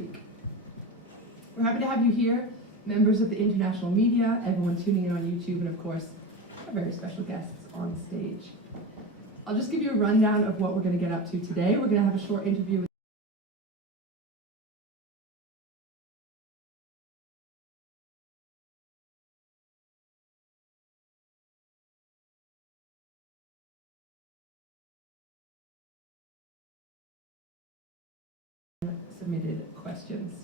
week. We're happy to have you here, members of the international media, everyone tuning in on YouTube, and of course, our very special guests on stage. I'll just give you a rundown of what we're going to get up to today. We're going to have a short interview with submitted questions.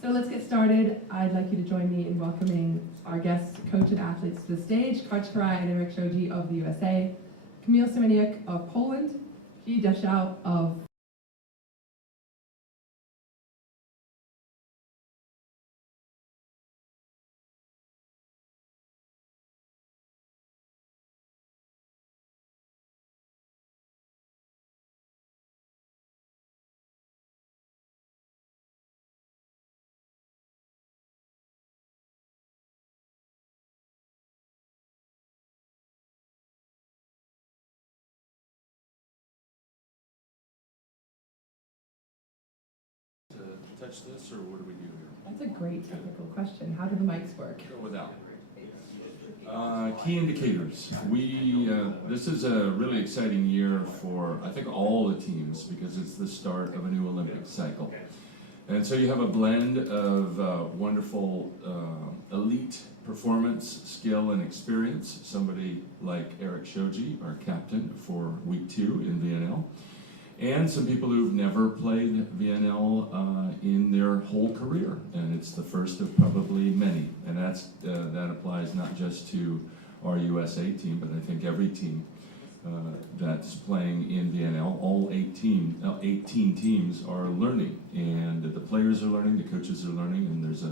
So let's get started. I'd like you to join me in welcoming our guests, coach and athletes to the stage, Karch Karai and Eric Shoji of the USA, Kamil Semeniuk of Poland, Ji Deshao of touch this, or what do we do here? That's a great technical question. How do the mics work? Go without. Key indicators. This is a really exciting year for, I think, all the teams because it's the start of a new Olympic cycle. And so you have a blend of wonderful elite performance, skill, and experience. Somebody like Eric Shoji, our captain for week 2 in VNL. And some people who've never played VNL in their whole career, and it's the first of probably many. And that applies not just to our USA team, but I think every team that's playing in VNL. All 18 teams are learning, and the players are learning, the coaches are learning, and there's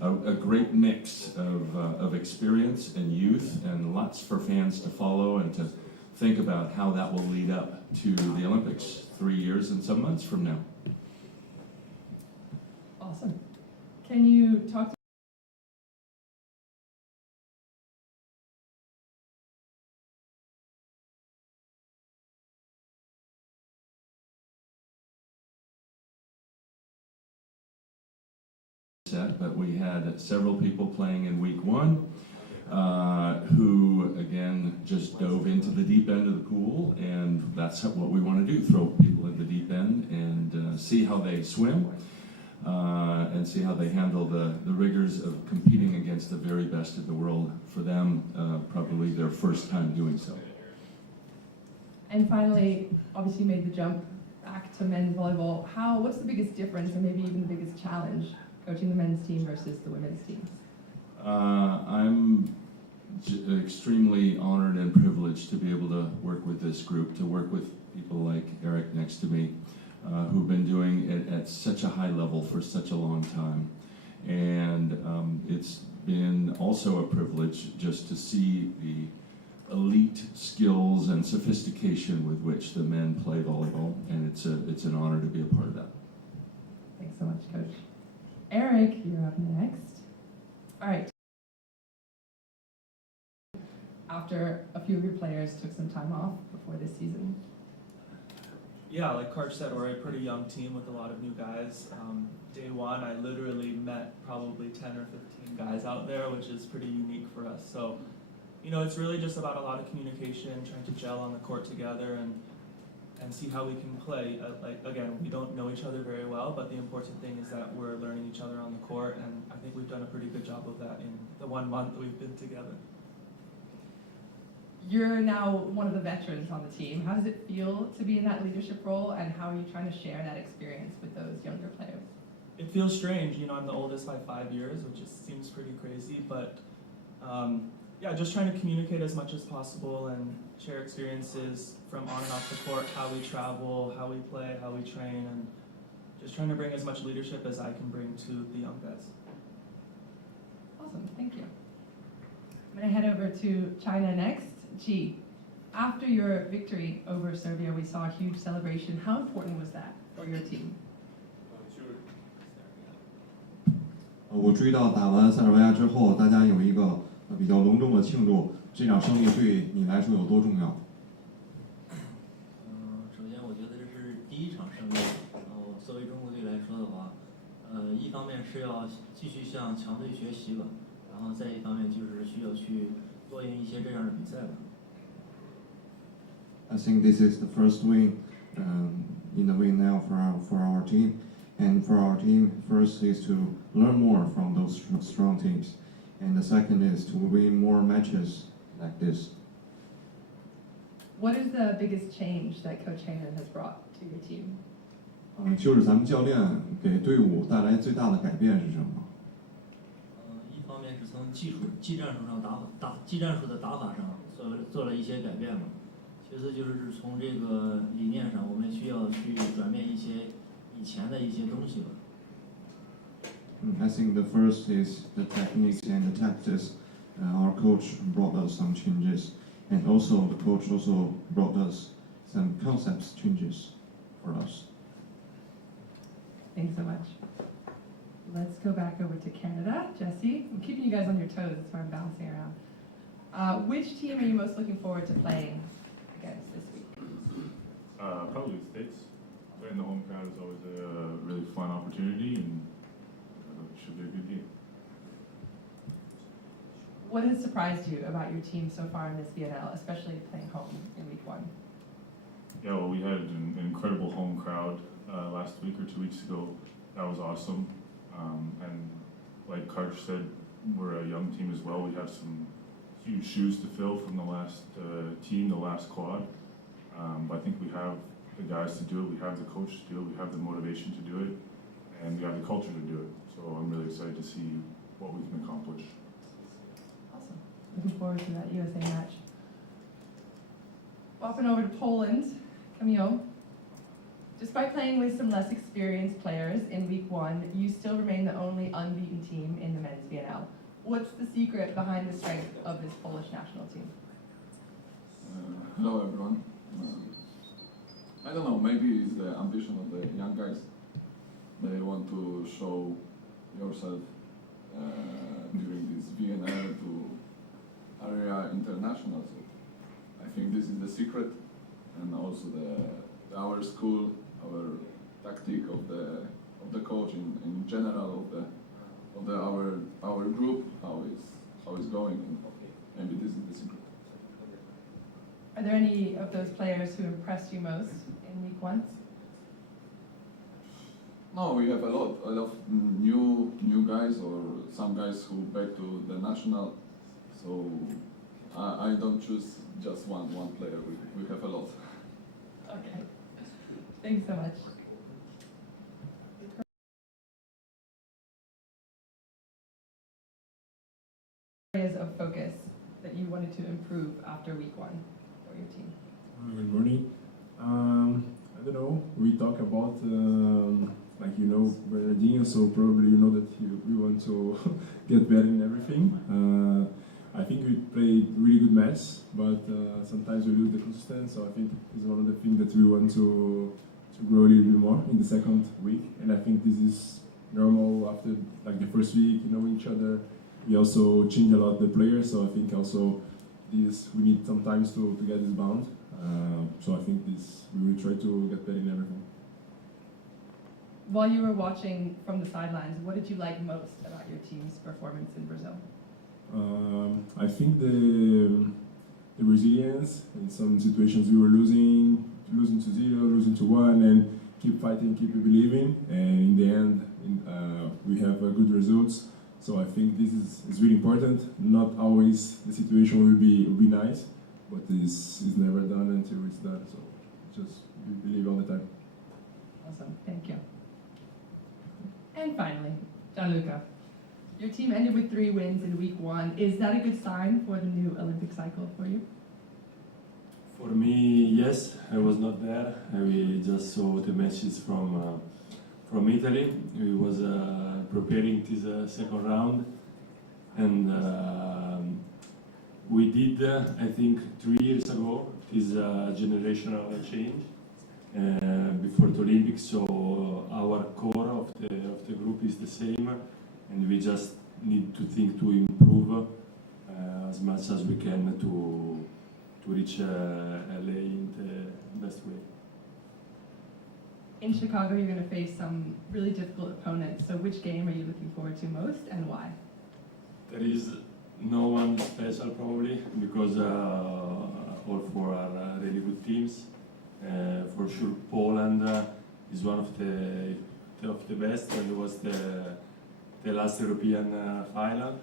a great mix of experience and youth, and lots for fans to follow and to think about how that will lead up to the Olympics 3 years and some months from now. Awesome. Can you talk to But we had several people playing in week 1 who, again, just dove into the deep end of the pool, and that's what we want to do, throw people in the deep end and see how they swim and see how they handle the rigors of competing against the very best in the world. For them, probably their first time doing so. And finally, obviously you made the jump back to men's volleyball. What's the biggest difference, and maybe even the biggest challenge, coaching the men's team versus the women's teams? I'm extremely honored and privileged to be able to work with this group, to work with people like Eric next to me, who've been doing it at such a high level for such a long time. And it's been also a privilege just to see the elite skills and sophistication with which the men play volleyball, and it's an honor to be a part of that. Thanks so much, Coach. Eric, you're up next. All right. After a few of your players took some time off before this season. Yeah, like Karch said, we're a pretty young team with a lot of new guys. Day 1, I literally met probably 10 or 15 guys out there, which is pretty unique for us. So, you know, it's really just about a lot of communication, trying to gel on the court together and see how we can play. Like, again, we don't know each other very well, but the important thing is that we're learning each other on the court, and I think we've done a pretty good job of that in the 1 month that we've been together. You're now one of the veterans on the team. How does it feel to be in that leadership role, and how are you trying to share that experience with those younger players? It feels strange, you know, I'm the oldest by 5 years, which seems pretty crazy, but yeah, just trying to communicate as much as possible and share experiences from on and off the court, how we travel, how we play, how we train, and just trying to bring as much leadership as I can bring to the young guys. Awesome, thank you. I'm going to head over to China next. Ji, after your victory over Serbia, we saw a huge celebration. How important was that for your team? 我注意到打完塞尔维亚之后，大家有一个比较隆重的庆祝，这场胜利对你来说有多重要？首先我觉得这是第1场胜利，然后作为中国队来说的话，一方面是要继续向强队学习吧，然后再一方面就是需要去多赢一些这样的比赛吧。I think this is the first win in the VNL for our team. And for our team, first is to learn more from those strong teams. And the second is to win more matches like this. What is the biggest change that Coach Heyman has brought to your team? 就是咱们教练给队伍带来最大的改变是什么？一方面是从技战术上技战术的打法上做了一些改变嘛。其次就是从这个理念上，我们需要去转变一些以前的一些东西吧。I think the first is the techniques and the tactics. Our coach brought us some changes, and also the coach also brought us some concepts changes for us. Thanks so much. Let's go back over to Canada. Jesse, I'm keeping you guys on your toes, that's why I'm bouncing around. Which team are you most looking forward to playing against this week? Probably the States. Playing the home crowd is always a really fun opportunity, and it should be a good game. What has surprised you about your team so far in this VNL, especially playing home in week 1? Yeah, well, we had an incredible home crowd last week or 2 weeks ago. That was awesome. And like Karch said, we're a young team as well. We have some huge shoes to fill from the last team, the last quad. But I think we have the guys to do it. We have the coach to do it. We have the motivation to do it. And we have the culture to do it. So I'm really excited to see what we can accomplish. Awesome. Looking forward to that USA match. Bopping over to Poland, Camille. Despite playing with some less experienced players in week 1, you still remain the only unbeaten team in the men's VNL. What's the secret behind the strength of this Polish national team? Hello everyone. I don't know, maybe it's the ambition of the young guys. They want to show yourself during this VNL to area international. So I think this is the secret, and also our school, our tactic of the coach in general of our group, how it's going, and maybe this is the secret. Are there any of those players who impressed you most in week 1? No, we have a lot of new guys, or some guys who back to the national. So I don't choose just one player. We have a lot. Okay. Thanks so much. Areas of focus that you wanted to improve after week 1 for your team? Good morning. I don't know. We talk about like Bernardinho, so probably you know that we want to get better in everything. I think we played really good match, but sometimes we lose the consistency. So I think it's one of the things that we want to grow a little bit more in the second week. And I think this is normal after like the first week, knowing each other. We also change a lot the players, so I think also we need some time to get this bound. So I think we will try to get better in everything. While you were watching from the sidelines, what did you like most about your team's performance in Brazil? I think the resilience. In some situations we were losing to 0, losing to 1, and keep fighting, keep believing, and in the end we have good results. So I think this is really important. Not always the situation will be nice, but this is never done until it's done. So just believe all the time. Awesome, thank you. And finally, Gianluca, your team ended with 3 wins in week 1. Is that a good sign for the new Olympic cycle for you? For me, yes. I was not there. We just saw the matches from Italy. We was preparing this second round, and we did, I think, 3 years ago, this generational change before the Olympics. So our core of the group is the same, and we just need to think to improve as much as we can to reach LA in the best way. in Chicago, you're going to face some really difficult opponents. So which game are you looking forward to most and why? There is no one special probably because all four are really good teams. For sure, Poland is one of the best and was the last European final.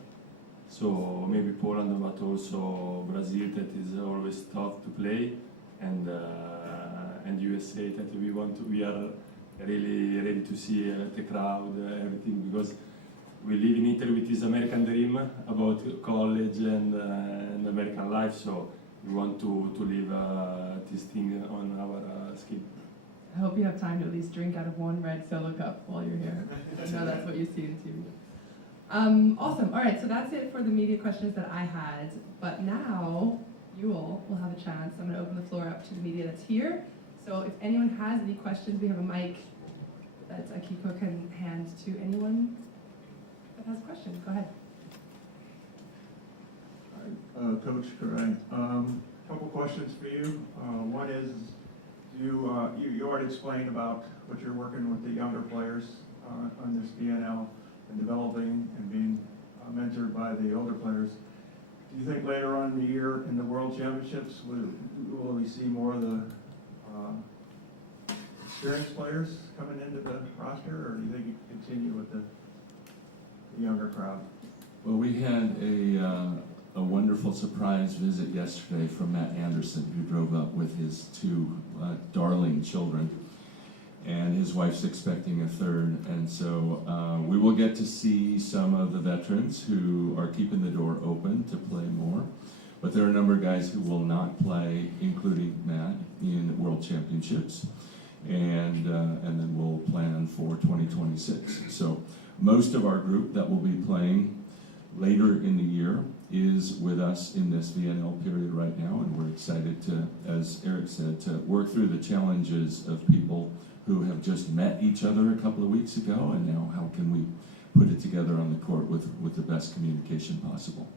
So maybe Poland, but also Brazil that is always tough to play, and USA that we are really ready to see the crowd, everything, because we live in Italy with this American dream about college and American life, so we want to live this thing on our skin. I hope you have time to at least drink out of one red solo cup while you're here. I know that's what you see on TV. Awesome. All right, so that's it for the media questions that I had. But now you all will have a chance. I'm going to open the floor up to the media that's here. So if anyone has any questions, we have a mic that Akiko can hand to anyone that has a question. Go ahead. Coach Karai, couple questions for you. One is, you already explained about what you're working with the younger players on this VNL and developing and being mentored by the older players. Do you think later on in the year in the World Championships, will we see more of the experienced players coming into the roster, or do you think you can continue with the younger crowd? Well, we had a wonderful surprise visit yesterday from Matt Anderson, who drove up with his two darling children, and his wife's expecting a third, and so we will get to see some of the veterans who are keeping the door open to play more, but there are a number of guys who will not play, including Matt, in World Championships, and then we'll plan for 2026. So most of our group that will be playing later in the year is with us in this VNL period right now, and we're excited to, as Eric said, to work through the challenges of people who have just met each other a couple of weeks ago, and now how can we put it together on the court with the best communication possible.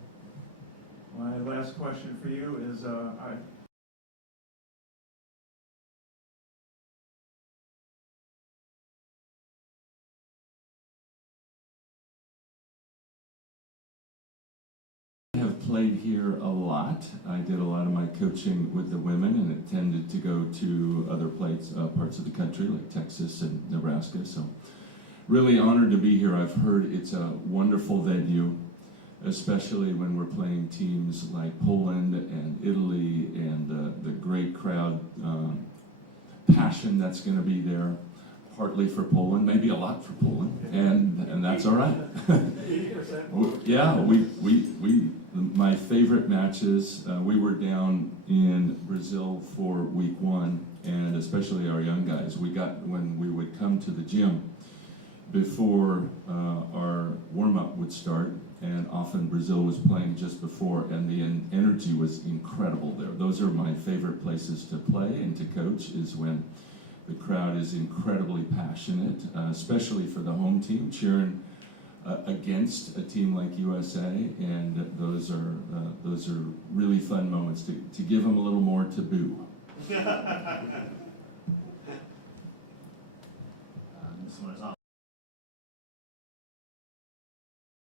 My last question for you is, Played here a lot. I did a lot of my coaching with the women, and it tended to go to other parts of the country like Texas and Nebraska. So really honored to be here. I've heard it's a wonderful venue, especially when we're playing teams like Poland and Italy, and the great crowd passion that's going to be there, partly for Poland, maybe a lot for Poland, and that's all right. Yeah, my favorite matches, we were down in Brazil for week one, and especially our young guys. When we would come to the gym before our warm-up would start, and often Brazil was playing just before, and the energy was incredible there. Those are my favorite places to play and to coach, is when the crowd is incredibly passionate, especially for the home team, cheering against a team like USA, and those are really fun moments to give them a little more to boo. This one is off.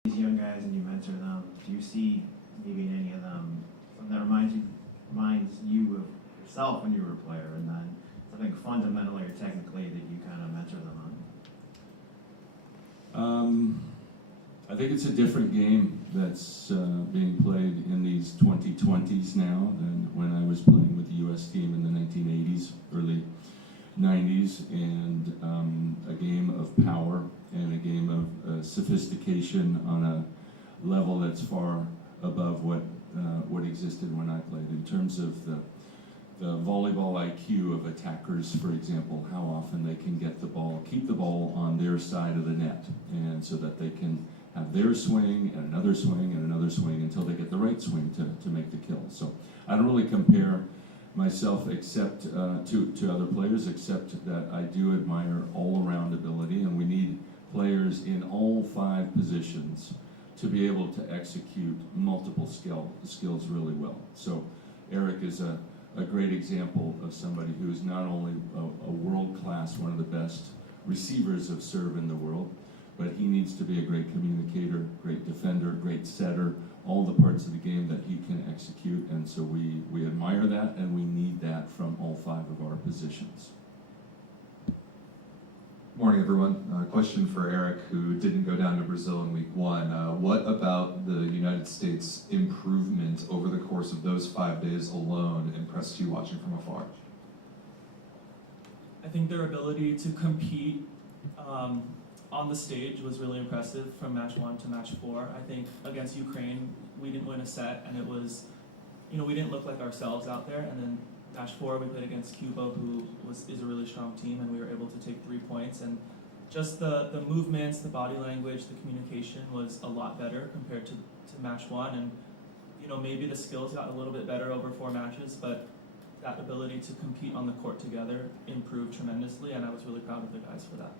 These young guys, and you mentor them. Do you see maybe in any of them something that reminds you of yourself when you were a player, and then something fundamentally or technically that you kind of mentor them on? I think it's a different game that's being played in these 2020s now than when I was playing with the U.S. team in the 1980s, early 90s, and a game of power and a game of sophistication on a level that's far above what existed when I played. In terms of the volleyball IQ of attackers, for example, how often they can get the ball, keep the ball on their side of the net, and so that they can have their swing and another swing and another swing until they get the right swing to make the kill. So I don't really compare myself except to other players, except that I do admire all-around ability, and we need players in all 5 positions to be able to execute multiple skills really well. So Eric is a a great example of somebody who is not only a world-class, one of the best receivers of serve in the world, but he needs to be a great communicator, great defender, great setter, all the parts of the game that he can execute, and so we admire that, and we need that from all 5 of our positions. Morning, everyone. Question for Eric, who didn't go down to Brazil in week 1. What about the United States' improvement over the course of those 5 days alone impressed you watching from afar? I think their ability to compete on the stage was really impressive from match 1 to match 4. I think against Ukraine, we didn't win a set, and it was, we didn't look like ourselves out there. And then match 4, we played against Cuba, who is a really strong team, and we were able to take 3 points. And just the movements, the body language, the communication was a lot better compared to match 1. And maybe the skills got a little bit better over 4 matches, but that ability to compete on the court together improved tremendously, and I was really proud of the guys for that.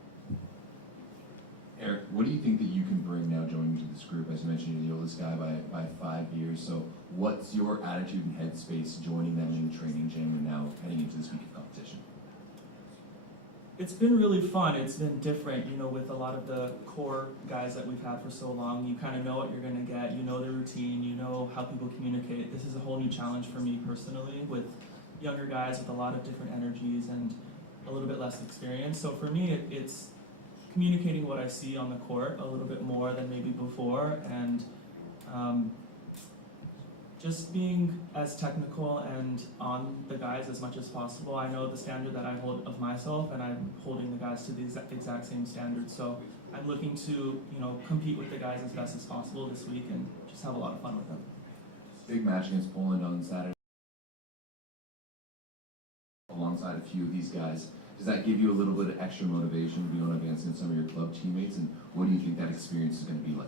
Eric, what do you think that you can bring now joining to this group? As you mentioned, you're the oldest guy by 5 years. So what's your attitude and headspace joining them in the training gym and now heading into this week of competition? It's been really fun. It's been different, with a lot of the core guys that we've had for so long. You kind of know what you're going to get. You know the routine. You know how people communicate. This is a whole new challenge for me personally, with younger guys with a lot of different energies and a little bit less experience. So for me, it's communicating what I see on the court a little bit more than maybe before, and just being as technical and on the guys as much as possible. I know the standard that I hold of myself, and I'm holding the guys to the exact same standard. So I'm looking to, compete with the guys as best as possible this week and just have a lot of fun with them. Big match against Poland on Saturday, alongside a few of these guys. Does that give you a little bit of extra motivation beyond advancing some of your club teammates, and what do you think that experience is going to be like?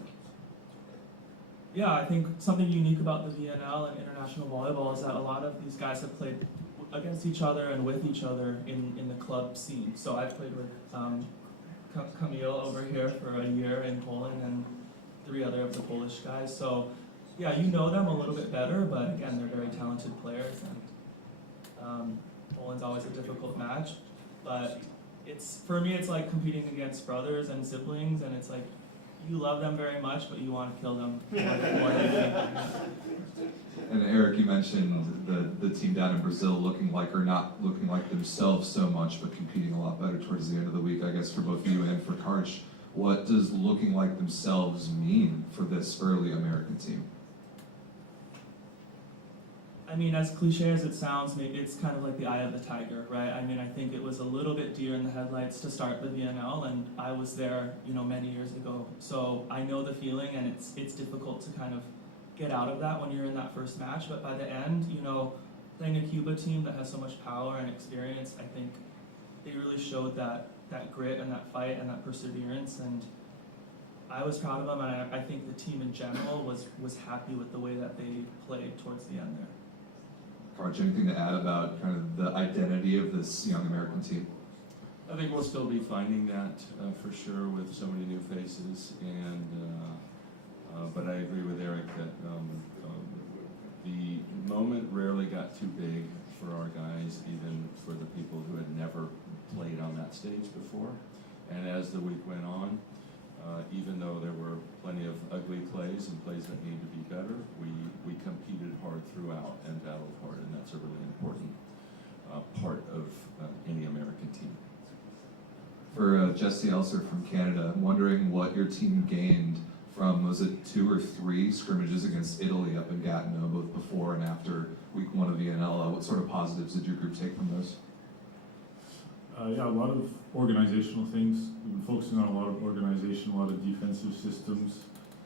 Yeah, I think something unique about the VNL and international volleyball is that a lot of these guys have played against each other and with each other in the club scene. So I've played with Kamil over here for a year in Poland and 3 other of the Polish guys. So yeah, you know them a little bit better, but again, they're very talented players, and Poland's always a difficult match. But for me, it's like competing against brothers and siblings, and it's like, you love them very much, but you want to kill them more than anything. And Eric, you mentioned the team down in Brazil looking like, or not looking like themselves so much, but competing a lot better towards the end of the week, I guess, for both you and for Karch. What does looking like themselves mean for this early American team? I mean, as cliche as it sounds, it's kind of like the eye of the tiger, right? I mean, I think it was a little bit deer in the headlights to start the VNL, and I was there, many years ago. So I know the feeling, and it's difficult to kind of get out of that when you're in that first match. But by the end, playing a Cuba team that has so much power and experience, I think they really showed that grit and that fight and that perseverance. And I was proud of them, and I think the team in general was happy with the way that they played towards the end there. Karch, anything to add about kind of the identity of this young American team? I think we'll still be finding that for sure with so many new faces, and but I agree with Eric that the moment rarely got too big for our guys, even for the people who had never played on that stage before. And as the week went on, even though there were plenty of ugly plays and plays that needed to be better, we competed hard throughout and battled hard, and that's a really important part of any American team. For Jesse Elser from Canada, I'm wondering what your team gained from, was it 2 or 3 scrimmages against Italy up in Gatineau, both before and after week 1 of VNL? What sort of positives did your group take from those? Yeah, a lot of organizational things. We've been focusing on a lot of organization, a lot of defensive systems,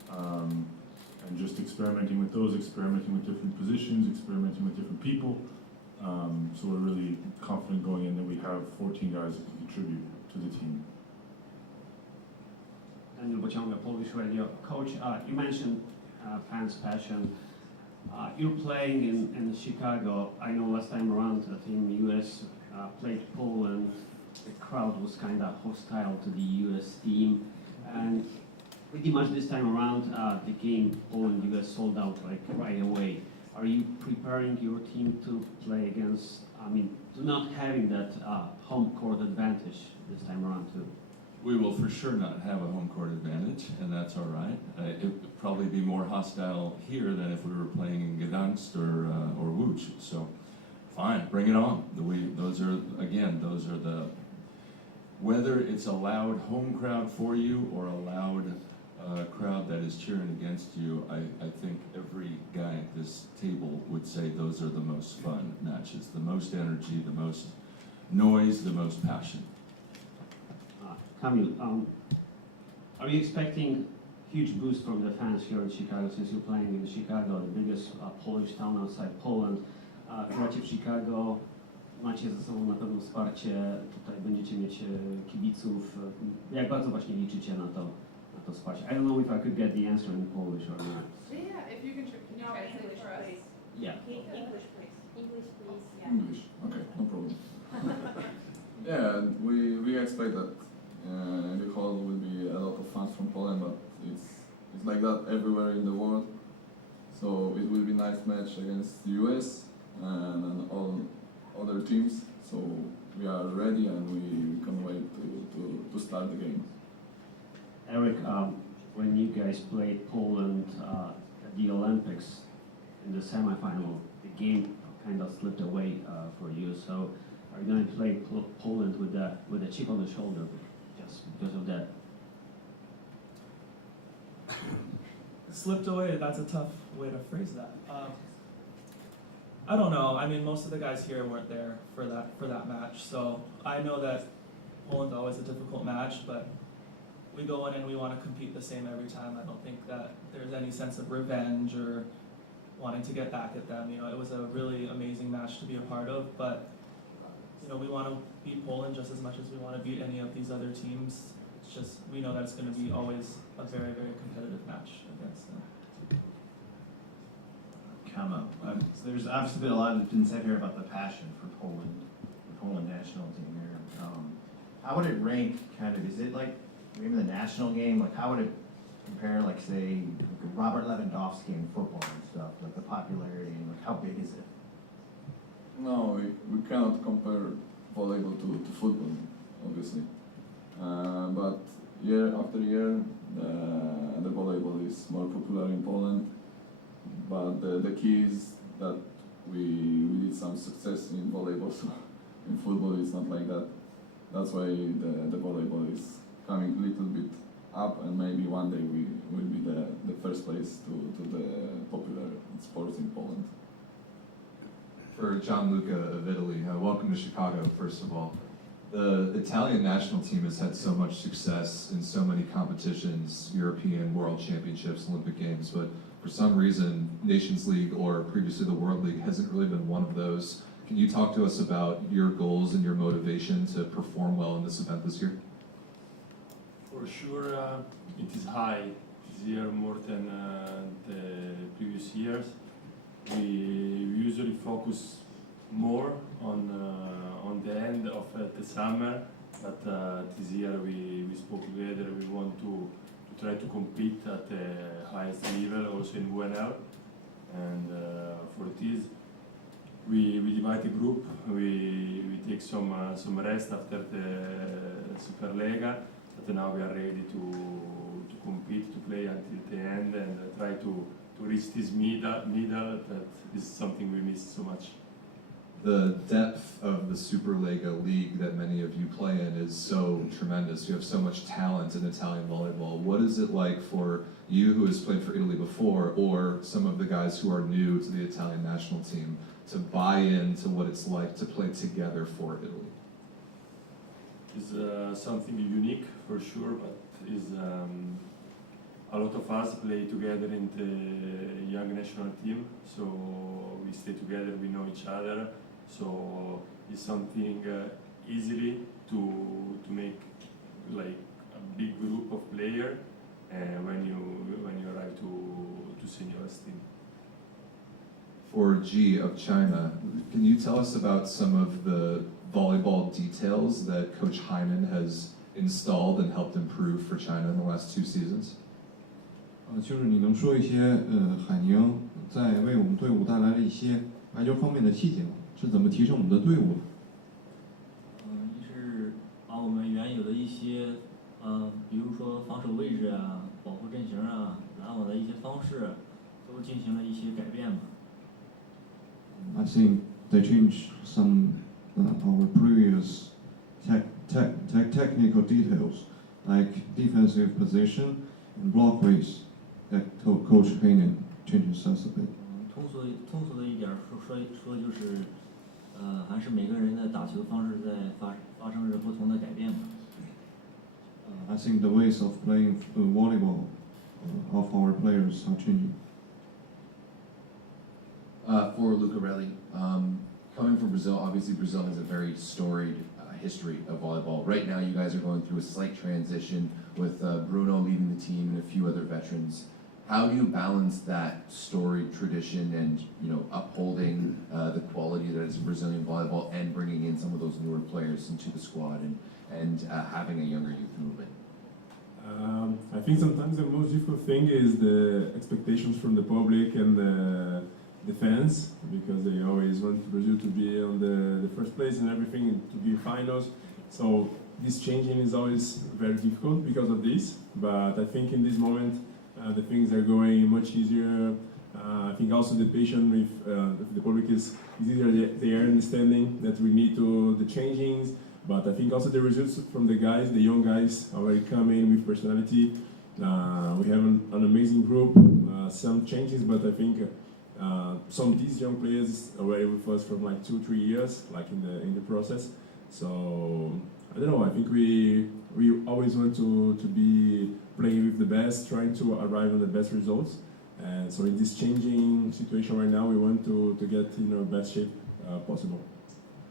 and just experimenting with those, experimenting with different positions, experimenting with different people. So we're really confident going in that we have 14 guys that can contribute to the team. Daniel Bociąga, Polish Radio. Coach, you mentioned fans' passion. You're playing in Chicago. I know last time around, the team US played Poland. The crowd was kind of hostile to the US team. And pretty much this time around, the game Poland-US sold out like right away. are you preparing your team to play against, to not having that home court advantage this time around too? We will for sure not have a home court advantage, and that's all right. It would probably be more hostile here than if we were playing in Gdansk or Łódź. So, fine, bring it on. Those are the whether it's a loud home crowd for you or a loud crowd that is cheering against you. I think every guy at this table would say those are the most fun matches, the most energy, the most noise, the most passion. Kamil, are you expecting huge boost from the fans here in Chicago since you're playing in Chicago, the biggest Polish town outside Poland? Gracie w Chicago, macie ze sobą na pewno wsparcie, tutaj będziecie mieć kibiców. Jak bardzo właśnie liczycie na to wsparcie? I don't know if I could get the answer in Polish or not. Yeah, if you can translate for us. Yeah. English, please. English, please. Yeah. English. Okay, no problem. Yeah, we expect that in the hall will be a lot of fans from Poland, but it's like that everywhere in the world. So it will be a nice match against the US and all other teams. So we are ready and we can't wait to start the game. Eric, when you guys played Poland at the Olympics in the semifinal, the game kind of slipped away for you. So are you going to play Poland with a chip on the shoulder just because of that? Slipped away, that's a tough way to phrase that. I don't know. I mean, most of the guys here weren't there for that match, so I know that Poland's always a difficult match, but we go in and we want to compete the same every time. I don't think that there's any sense of revenge or wanting to get back at them. You know, it was a really amazing match to be a part of, but you know, we want to beat Poland just as much as we want to beat any of these other teams. It's just, we know that it's going to be always a very, very competitive match against them. So there's obviously been a lot that's been said here about the passion for Poland, the Poland national team here. How would it rank, kind of, is it like maybe the national game, like how would it compare, like say, like Robert Lewandowski in football and stuff, like the popularity, and like how big is it? No, we cannot compare volleyball to football, obviously. But year after year, the volleyball is more popular in Poland. But the key is that we did some success in volleyball, so in football it's not like that. That's why the volleyball is coming a little bit up, and maybe one day we will be the first place to the popular sports in Poland. For Gianluca of Italy, welcome to Chicago, first of all. The Italian national team has had so much success in so many competitions, European, World Championships, Olympic Games, but for some reason, Nations League or previously the World League hasn't really been one of those. Can you talk to us about your goals and your motivation to perform well in this event this year? For sure, it is high this year more than the previous years. We usually focus more on the end of the summer, but this year we spoke together. We want to try to compete at the highest level, also in VNL. And for this, we divide the group. We take some rest after the Superlega, but now we are ready to compete, to play until the end, and try to reach this middle. That is something we miss so much. The depth of the Superlega league that many of you play in is so tremendous. You have so much talent in Italian volleyball. What is it like for you, who has played for Italy before, or some of the guys who are new to the Italian national team, to buy into what it's like to play together for Italy? It's something unique for sure, but is a lot of us play together in the young national team, so we stay together, we know each other. So it's something easily to make like a big group of players when you arrive to seniors team. For G of China, can you tell us about some of the volleyball details that Coach Hyman has installed and helped improve for China in the last 2 seasons? 就是你能说一些海宁在为我们队伍带来了一些排球方面的细节吗？是怎么提升我们的队伍的？一是把我们原有的一些比如说防守位置啊、保护阵型啊、拦网的一些方式，都进行了一些改变吧。I think they changed some our previous technical details like defensive position and block ways that Coach Hayden changes us a bit. 通俗的一点说就是，还是每个人的打球方式在发生着不同的改变吧。I think the ways of playing volleyball of our players are changing. For Lucarelli, coming from Brazil, obviously Brazil has a very storied history of volleyball. Right now, you guys are going through a slight transition with Bruno leading the team and a few other veterans. How do you balance that storied tradition and upholding the quality that is Brazilian volleyball and bringing in some of those newer players into the squad and having a younger youth movement? I think sometimes the most difficult thing is the expectations from the public and the fans, because they always want Brazil to be on the first place and everything, to be finals. So this changing is always very difficult because of this. But I think in this moment, the things are going much easier. I think also the patience with the public is easier. They are understanding that we need the changings. But I think also the results from the guys, the young guys, already come in with personality. We have an amazing group, some changes, but I think some of these young players are already with us for like 2-3 years, like in the process. So I don't know. I think we always want to be playing with the best, trying to arrive on the best results. And so in this changing situation right now, we want to get in our best shape possible.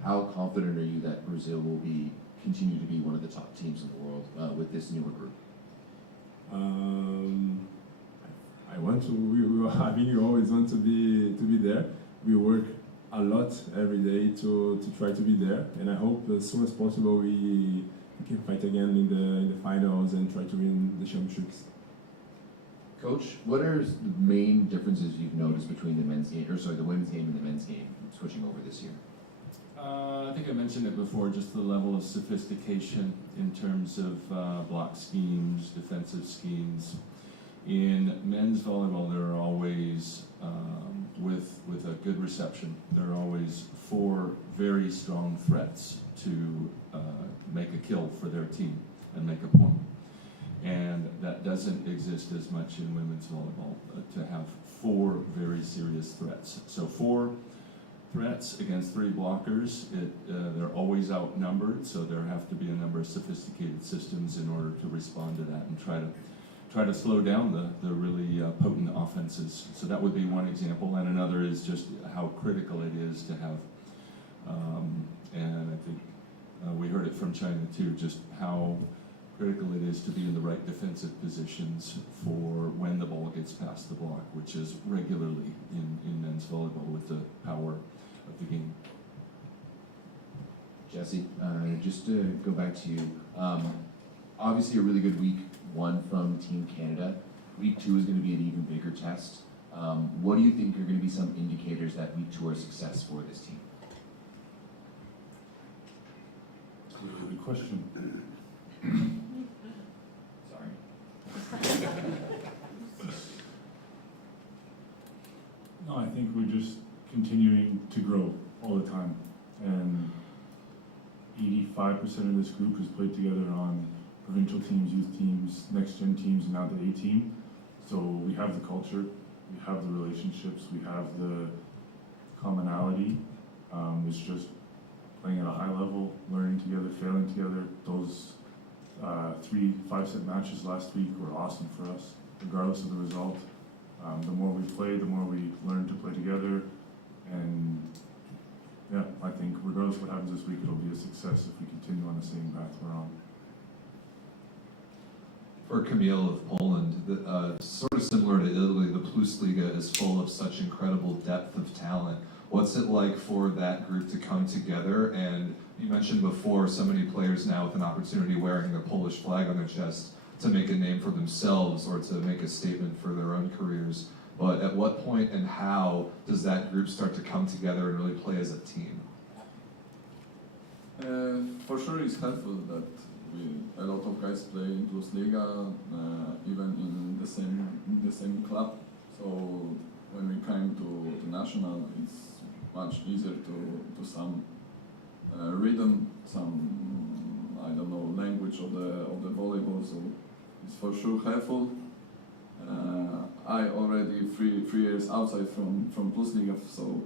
How confident are you that Brazil will continue to be one of the top teams in the world with this newer group? I want to. I think we always want to be there. We work a lot every day to try to be there, and I hope as soon as possible we can fight again in the finals and try to win the championships. Coach, what are the main differences you've noticed between the women's game and the men's game switching over this year? I think I mentioned it before, just the level of sophistication in terms of block schemes, defensive schemes. In men's volleyball, there are always, with a good reception, there are always 4 very strong threats to make a kill for their team and make a point. And that doesn't exist as much in women's volleyball, to have 4 very serious threats. So 4 threats against 3 blockers, they're always outnumbered, so there have to be a number of sophisticated systems in order to respond to that and try to slow down the really potent offenses. So that would be one example, and another is just how critical it is to have, and I think we heard it from China too, just how critical it is to be in the right defensive positions for when the ball gets past the block, which is regularly in men's volleyball with the power of the game. Jesse, just to go back to you, obviously a really good week 1 from Team Canada. Week 2 is going to be an even bigger test. What do you think are going to be some indicators that week 2 are success for this team? That's a really good question. Sorry. No, I think we're just continuing to grow all the time. And 85% of this group has played together on provincial teams, youth teams, next-gen teams, and now the A team. So we have the culture, we have the relationships, we have the commonality. It's just playing at a high level, learning together, failing together. Those 3 5-set matches last week were awesome for us, regardless of the result. The more we play, the more we learn to play together. And yeah, I think regardless of what happens this week, it'll be a success if we continue on the same path we're on. For Camille of Poland, sort of similar to Italy, the Plus Liga is full of such incredible depth of talent. What's it like for that group to come together? And you mentioned before so many players now with an opportunity wearing the Polish flag on their chest. to make a name for themselves or to make a statement for their own careers. But at what point and how does that group start to come together and really play as a team? For sure, it's helpful that a lot of guys play in Plusliga, even in the same club. So when we came to national, it's much easier to some rhythm, some I don't know language of the volleyball. So it's for sure helpful. I already three years outside from Plusliga, so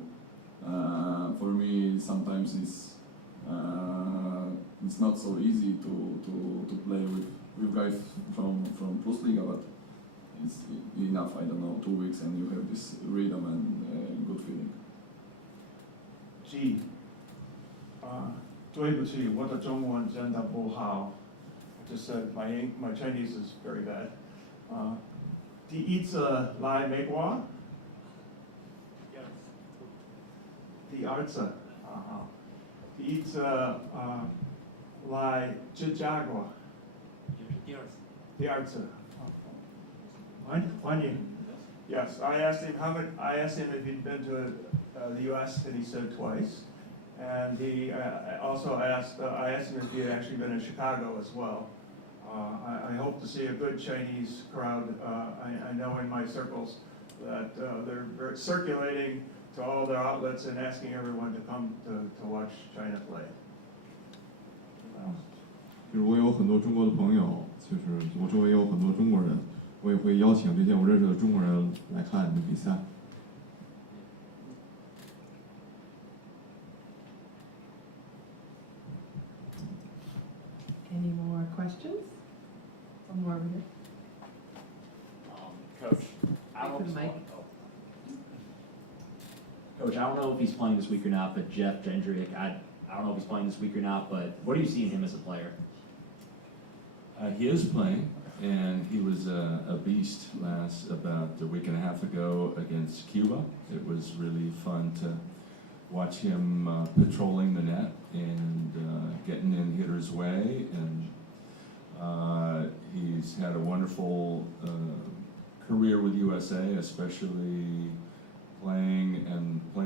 for me sometimes it's not so easy to play with guys from Plusliga, but it's enough, I don't know, 2 weeks and you have this rhythm and good feeling. G， 对不起，我的中文真的不好。I just said my Chinese is very bad. 第一次来美国？第二次，第一次来芝加哥。第二次。欢迎。Yes, I asked him if he'd been to the U.S. and he said twice, and he I asked him if he had actually been in Chicago as well. I hope to see a good Chinese crowd. I know in my circles that they're circulating to all their outlets and asking everyone to come to watch China play. 就是我有很多中国的朋友，就是我周围有很多中国人，我也会邀请这些我认识的中国人来看你的比赛。Any more questions? One more over here. Coach, I don't Wait for the mic. Coach, I don't know if he's playing this week or not, but Jeff Jendrick, I don't know if he's playing this week or not, but what do you see in him as a player? He is playing, and he was a beast about a week and a half ago against Cuba. It was really fun to watch him patrolling the net and getting in hitters' way, and he's had a wonderful career with USA, especially playing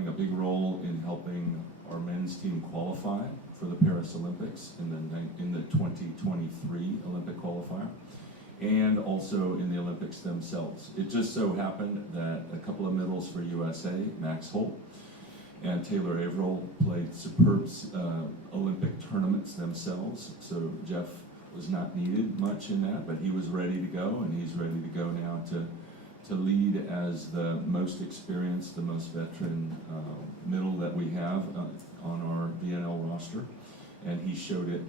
a big role in helping our men's team qualify for the Paris Olympics in the 2023 Olympic qualifier, and also in the Olympics themselves. It just so happened that a couple of middles for USA, Max Holt and Taylor Averill, played superb Olympic tournaments themselves, so Jeff was not needed much in that, but he was ready to go, and he's ready to go now to lead as the most experienced, the most veteran middle that we have on our VNL roster, and he showed it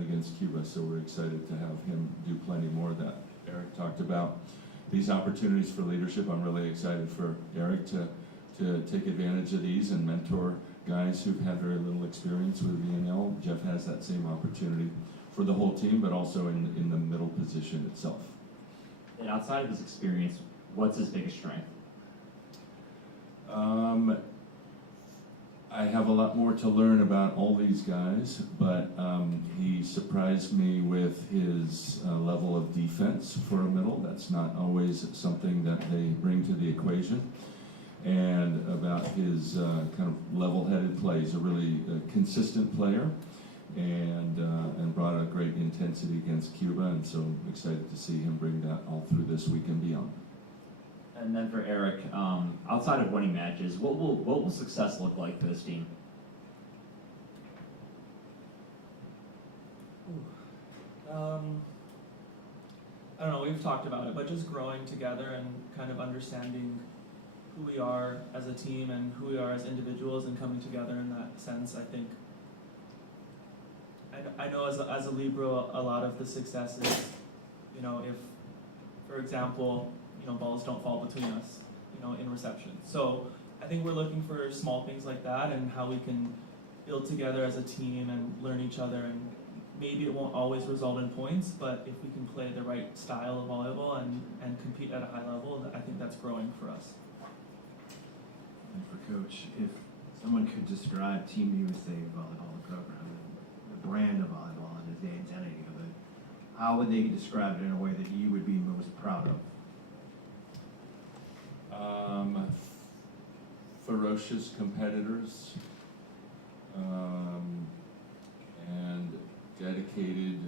against Cuba, so we're excited to have him do plenty more of that. Eric talked about these opportunities for leadership. I'm really excited for Eric to take advantage of these and mentor guys who've had very little experience with VNL. Jeff has that same opportunity for the whole team, but also in the middle position itself. And outside of his experience, what's his biggest strength? I have a lot more to learn about all these guys, but he surprised me with his level of defense for a middle. That's not always something that they bring to the equation. And about his kind of level-headed play. He's a really consistent player, and brought a great intensity against Cuba, and so I'm excited to see him bring that all through this week and beyond. And then for Eric, outside of winning matches, what will success look like for this team? I don't know, we've talked about it, but just growing together and kind of understanding who we are as a team and who we are as individuals and coming together in that sense. I think I know as a libero, a lot of the success is, you know, if, for example, you know, balls don't fall between us, you know, in reception. So I think we're looking for small things like that and how we can build together as a team and learn each other, and maybe it won't always result in points, but if we can play the right style of volleyball and compete at a high level, I think that's growing for us. And for Coach, if someone could describe Team USA volleyball program, the brand of volleyball and the identity of it, how would they describe it in a way that you would be most proud of? Ferocious competitors, and dedicated,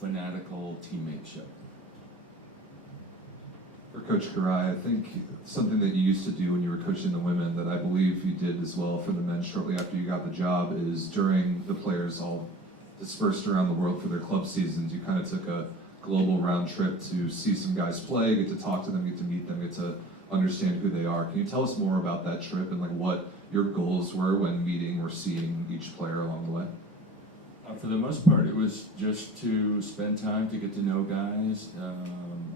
fanatical teammateship. For Coach Karai, I think something that you used to do when you were coaching the women that I believe you did as well for the men shortly after you got the job is during the players all dispersed around the world for their club seasons, you kind of took a global round trip to see some guys play, get to talk to them, get to meet them, get to understand who they are. Can you tell us more about that trip and like what your goals were when meeting or seeing each player along the way? For the most part, it was just to spend time to get to know guys.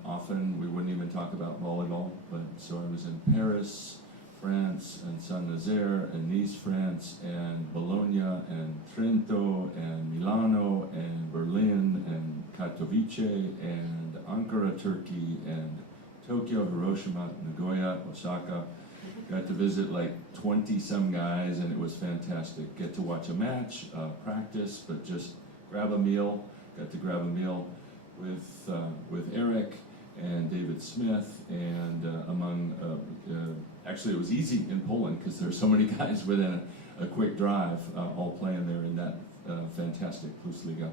Often we wouldn't even talk about volleyball, but so I was in Paris, France, and Saint-Nazaire, and Nice, France, and Bologna, and Trento, and Milano, and Berlin, and Katowice, and Ankara, Turkey, and Tokyo, Hiroshima, Nagoya, Osaka. Got to visit like 20-some guys, and it was fantastic. Get to watch a match, practice, but just grab a meal. Got to grab a meal with Eric and David Smith, and actually it was easy in Poland because there's so many guys within a quick drive, all playing there in that fantastic Plusliga.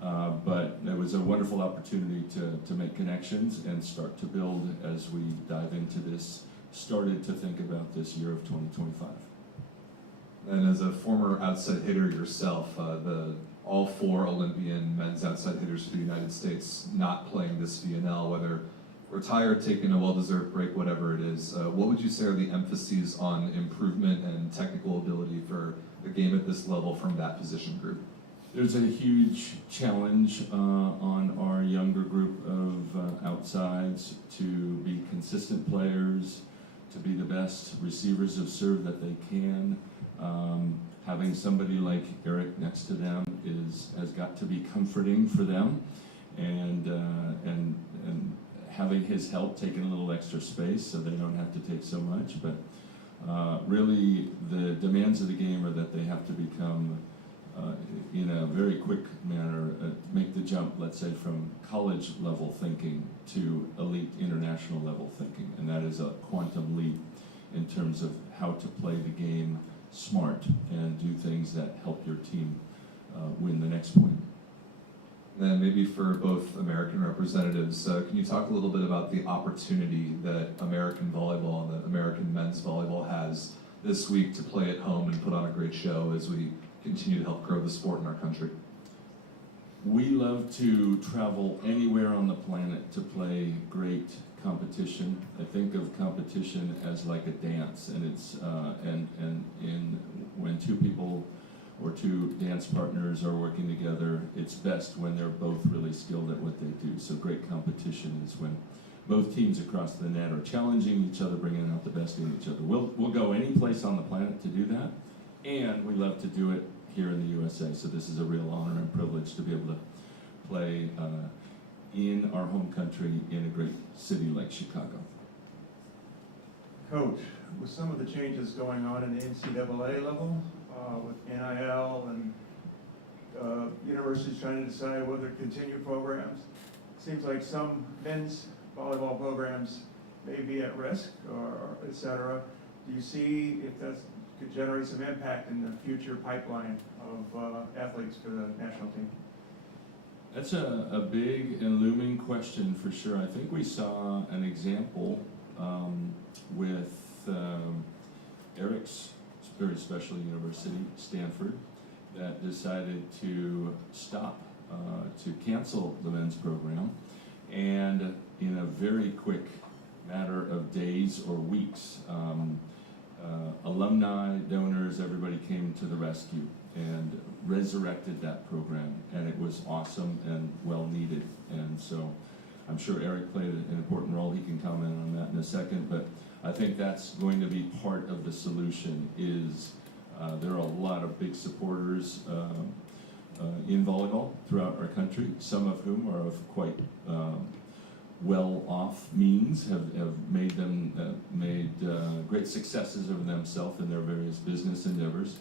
But it was a wonderful opportunity to make connections and start to build as we dive into this. Started to think about this year of 2025. And as a former outside hitter yourself, all 4 Olympian men's outside hitters for the United States not playing this VNL, whether retired, taking a well-deserved break, whatever it is, what would you say are the emphases on improvement and technical ability for the game at this level from that position group? There's a huge challenge on our younger group of outsides to be consistent players, to be the best receivers of serve that they can. Having somebody like Eric next to them has got to be comforting for them, and having his help taking a little extra space so they don't have to take so much. But really, the demands of the game are that they have to become, in a very quick manner, make the jump, let's say, from college level thinking to elite international level thinking, and that is a quantum leap in terms of how to play the game smart and do things that help your team win the next point. Then maybe for both American representatives, can you talk a little bit about the opportunity that American volleyball and that American men's volleyball has this week to play at home and put on a great show as we continue to help grow the sport in our country? We love to travel anywhere on the planet to play great competition. I think of competition as like a dance, and it's when 2 people or 2 dance partners are working together, it's best when they're both really skilled at what they do. So great competition is when both teams across the net are challenging each other, bringing out the best in each other. We'll go any place on the planet to do that, and we love to do it here in the USA. So this is a real honor and privilege to be able to play in our home country in a great city like Chicago. Coach, with some of the changes going on in the NCAA level, with NIL and universities trying to decide whether to continue programs, it seems like some men's volleyball programs may be at risk, or et cetera. Do you see if that could generate some impact in the future pipeline of athletes for the national team? That's a big and looming question for sure. I think we saw an example with Eric's very special university, Stanford, that decided to stop, to cancel the men's program, and in a very quick matter of days or weeks, alumni, donors, everybody came to the rescue and resurrected that program, and it was awesome and well needed. And so I'm sure Eric played an important role. He can comment on that in a second, but I think that's going to be part of the solution. Is there are a lot of big supporters in volleyball throughout our country, some of whom are of quite well-off means, have made great successes of themselves in their various business endeavors.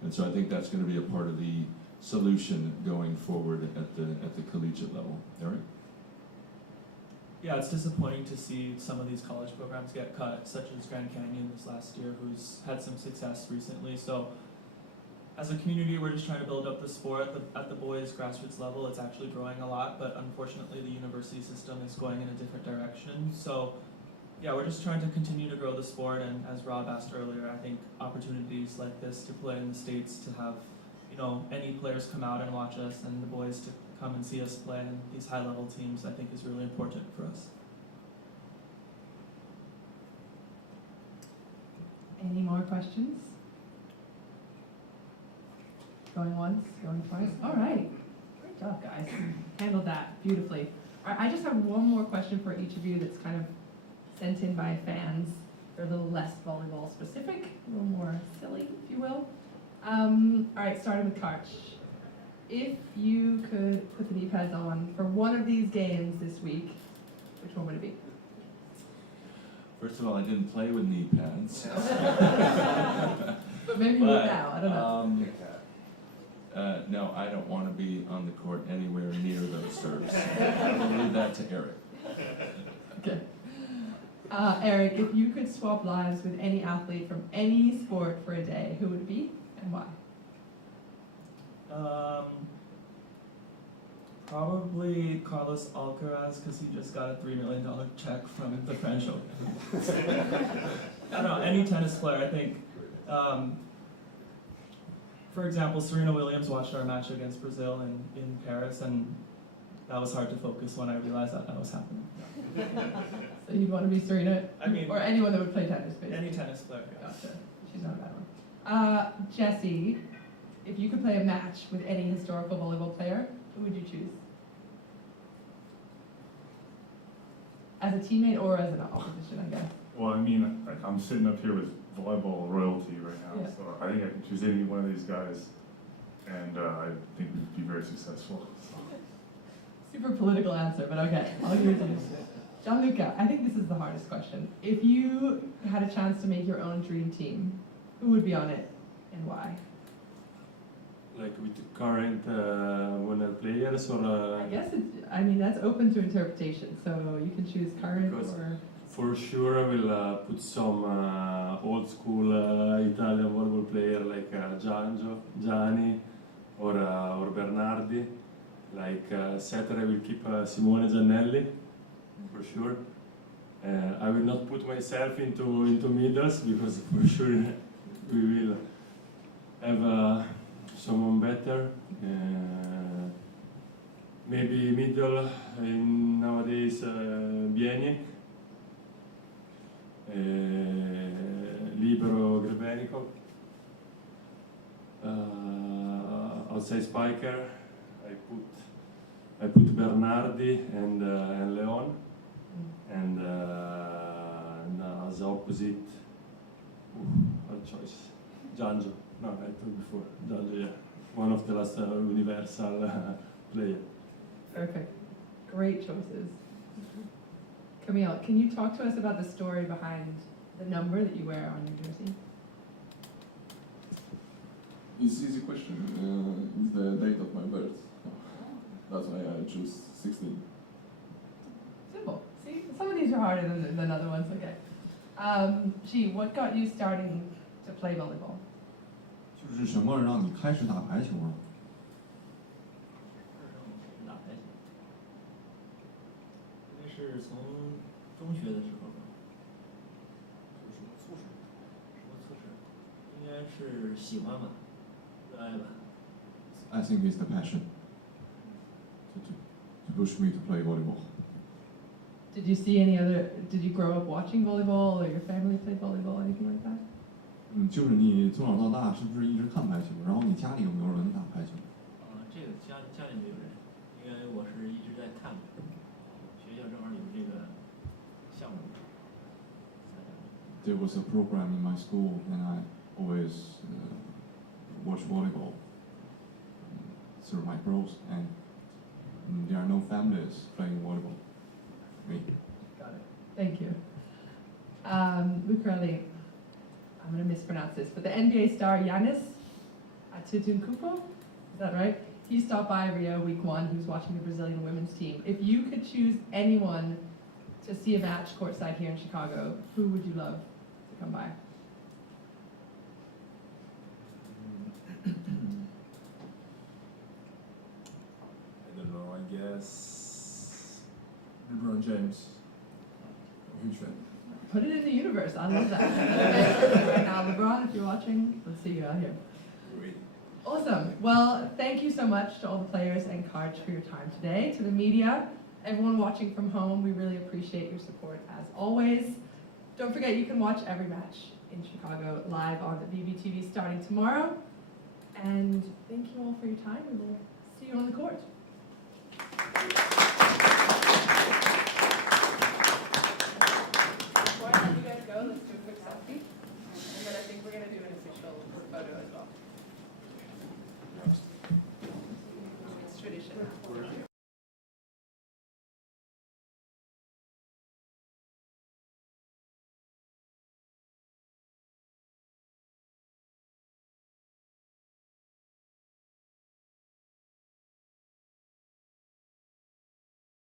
And so I think that's going to be a part of the solution going forward at the collegiate level. Eric? Yeah, it's disappointing to see some of these college programs get cut, such as Grand Canyon this last year, who's had some success recently. So as a community, we're just trying to build up the sport at the boys' grassroots level. It's actually growing a lot, but unfortunately the university system is going in a different direction. So yeah, we're just trying to continue to grow the sport, and as Rob asked earlier, I think opportunities like this to play in the States, to have, you know, any players come out and watch us, and the boys to come and see us play in these high-level teams, I think is really important for us. Any more questions? Going once, going twice? All right. Great job, guys. Handled that beautifully. All right, I just have one more question for each of you that's kind of sent in by fans. They're a little less volleyball specific, a little more silly, if you will. All right, starting with Karch. If you could put the knee pads on for one of these games this week, which one would it be? First of all, I didn't play with knee pads. But maybe you would now, I don't know. No, I don't want to be on the court anywhere near those serves. I'll leave that to Eric. Okay. Eric, if you could swap lives with any athlete from any sport for a day, who would it be and why? Probably Carlos Alcaraz, because he just got a $3 million check from the French Open. I don't know, any tennis player, I think. For example, Serena Williams watched our match against Brazil in Paris, and that was hard to focus when I realized that was happening. So you'd want to be Serena? I mean, or anyone that would play tennis, basically? Any tennis player. Gotcha. She's not a bad one. Jesse, if you could play a match with any historical volleyball player, who would you choose? As a teammate or as an opposition, I guess? Well, I mean, like, I'm sitting up here with volleyball royalty right now, Yeah. so I think I can choose any one of these guys, and I think we'd be very successful. So. Super political answer, but okay, I'll give it to you. Gianluca, I think this is the hardest question. If you had a chance to make your own dream team, who would be on it and why? Like with the current winner players or? I guess that's open to interpretation, so you can choose current Because or... For sure, I will put some old school Italian volleyball player like Gianni, or Bernardi. Like setter, I will keep Simone Giannelli, for sure. I will not put myself into middles because for sure we will have someone better. Maybe middle nowadays Bieniek. Libero Grebenikov, outside spiker, I put Bernardi and Leon, and as opposite, hard choice, Gianjo. No, I told before, Gianjo, yeah, one of the last universal player. Perfect. Great choices. Camille, can you talk to us about the story behind the number that you wear on your jersey? It's an easy question. It's the date of my birth. That's why I choose 16. Simple. See, some of these are harder than other ones. Okay. What got you starting to play volleyball? 就是什么让你开始打排球呢？打排球，应该是从中学的时候吧。有什么促使？什么促使？应该是喜欢吧，热爱吧。I think it's the passion to push me to play volleyball. Did you grow up watching volleyball, or your family played volleyball, anything like that? 就是你从小到大是不是一直看排球？然后你家里有没有人打排球？这个家里没有人，因为我是一直在看，学校正好有这个项目。There was a program in my school, and I always watch volleyball through my bros, and there are no families playing volleyball. Me. Got it. Thank you. Lucarelli, I'm going to mispronounce this, but the NBA star Giannis Antetokounmpo, is Is that right? He stopped by Rio week 1. He was watching the Brazilian women's team. If you could choose anyone to see a match courtside here in Chicago, who would you love to come by? I don't know, I guess LeBron James. I'm a huge fan. Put it in the universe. I love that. Okay, right now, LeBron, if you're watching, let's see you out here. Great. Awesome. Well, thank you so much to all the players and Karch for your time today. To the media, everyone watching from home, we really appreciate your support as always. Don't forget, you can watch every match in Chicago live on the BBTV starting tomorrow. And thank you all for your time. We will see you on the court. Before I let you guys go, let's do a quick selfie. And then I think we're going to do an official photo as well. It's tradition.